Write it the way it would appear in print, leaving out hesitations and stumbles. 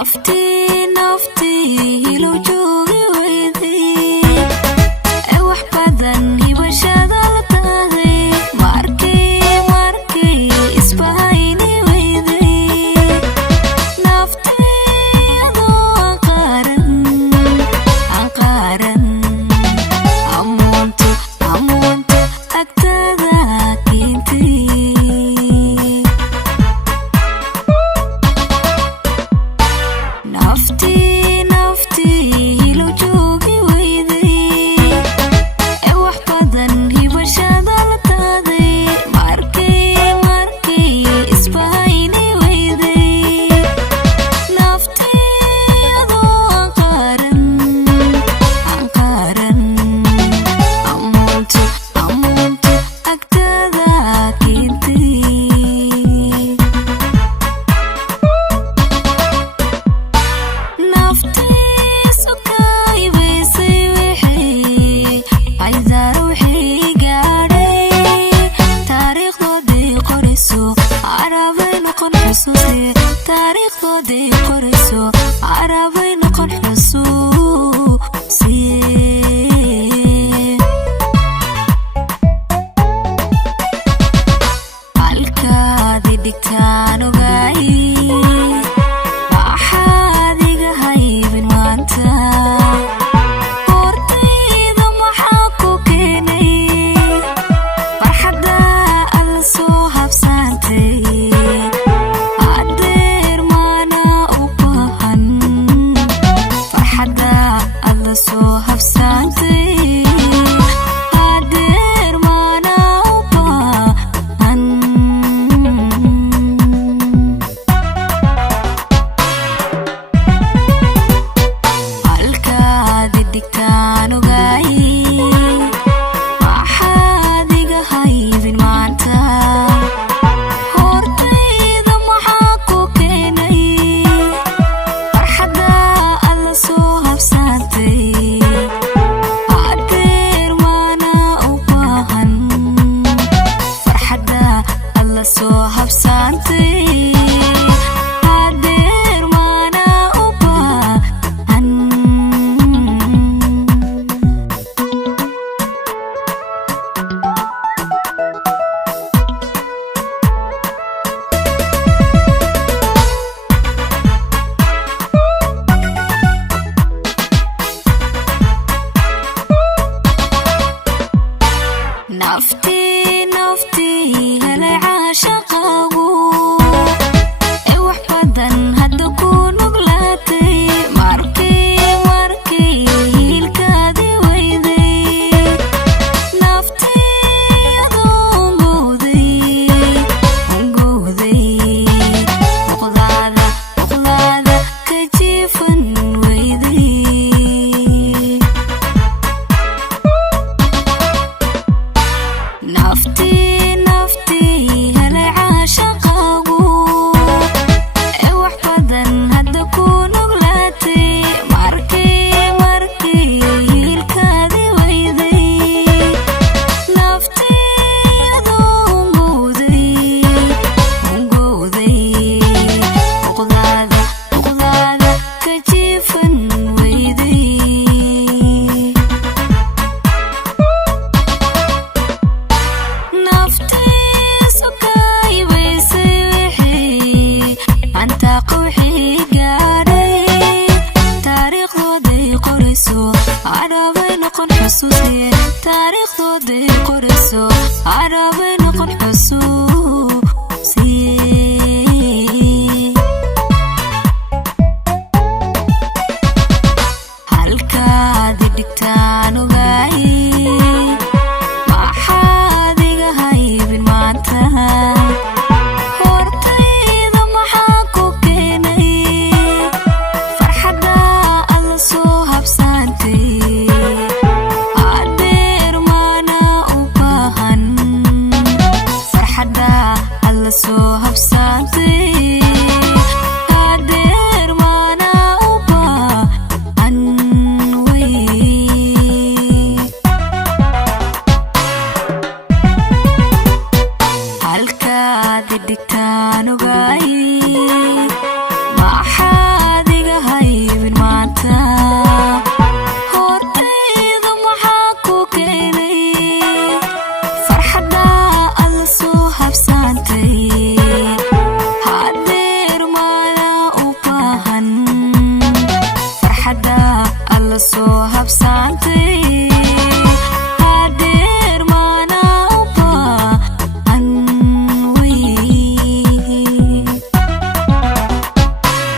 نفتي لو جوغي ويدي wax badan hibashada la tahay markii isbahayni weyday nafteedu aqaran amuntu agtada kintii nafti lo joogi weyday wax badan hibashada la tahay markii isbahayni weyday nafteedu aqaran amuntu agtada kintii naftiis ukay baysay wixii ayda ruuxii gaadhay taariikhdoodii qoriso carabay noqon xusuusi taariikhdoodii qoriso carabay noqon xusuusi halkaadi dhigtaan ogaay hortayda maxaa ku keenay farxadda alla soo habsaantay adeer maana u baahan farxadda alla soo habsaantay adeer maana u baahan digtaan ogaay maxaad iga haybin maanta hortayda maxaa ku keenay farxadda alla soo habsaantay adeer maana u baahan farxadda alla soo habsaantay nafti helay caashaqaagu wax badan hadda ku nuglaatay markii hilkaadi weyday nafteedu ungowday muqdaada ka jiifan weyday nafti helay caashaqaagu wax badan hadda ku nuglaatay markii hilkaadi weyday nafteedu ungowday muqdaada ka jiifan weyday naftiis ukay baysay wixii antaaqa wixii gaadhay taariikhdoodii qoriso carabay noqon xusuusi taariikhdoodii qoriso carabay noqon xusuusi halkaadi dhigtaan ogaay hortayda maxaa ku keenay farxadda alla soo habsaantay adeer maana u baahan farxadda alla soo habsaantay adeer maana u baahan halkaadi dhigtaan ogaay